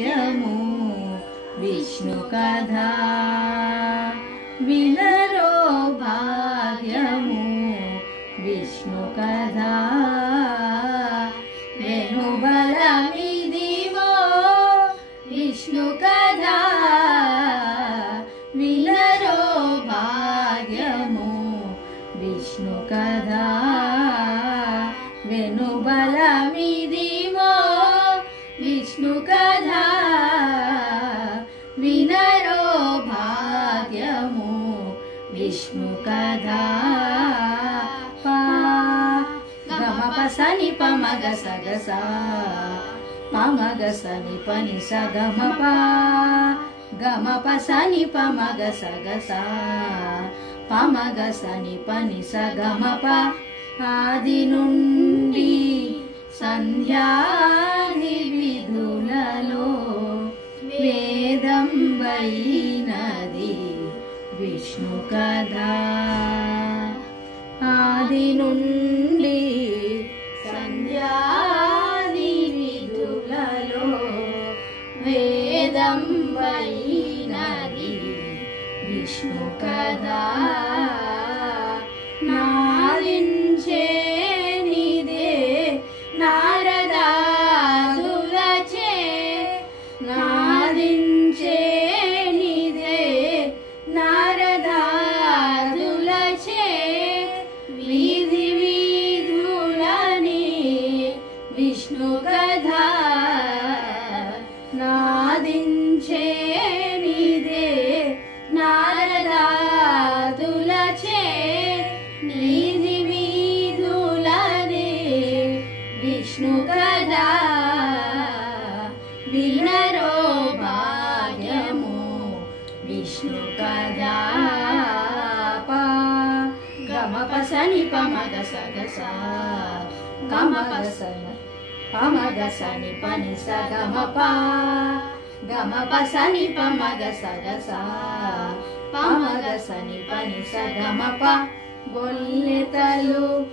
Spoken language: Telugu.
భాగ్యము విష్ణు కథ వినరో భాగ్యము విష్ణు కథ వెనుబలమిదివో విష్ణు కథ వినరో భాగ్యము విష్ణు కథ వెనుబలమిదివో విష్ణు కథ వినరో భాగ్యము విష్ణు కథ గమ పసని పమగ సగస పమగ సని పని సగమ గమ పసని పమగ సగస పమగ సని పని సగమ ఆది నుండి సంధ్యాది విధులలో వేదం వైనది విష్ణు కథ ఆది నుండి సంధ్యాది విధులలో వేదం వైనది విష్ణు కథ నారించే నిదే నారదాదులచే నారించే నిదే నారదాదులచే వీధి వీధులని విష్ణు కథ నాదించే నిదే నారదాదులచే నీది వీధులని విష్ణు కథ వినరో భాగ్యము విష్ణు కథ గమ పసని పమగ సగస గమ పసని పమగ సని పని సగమ గమ పసని పమగ సగస పమగ సని పని సగమ గొల్లెతలు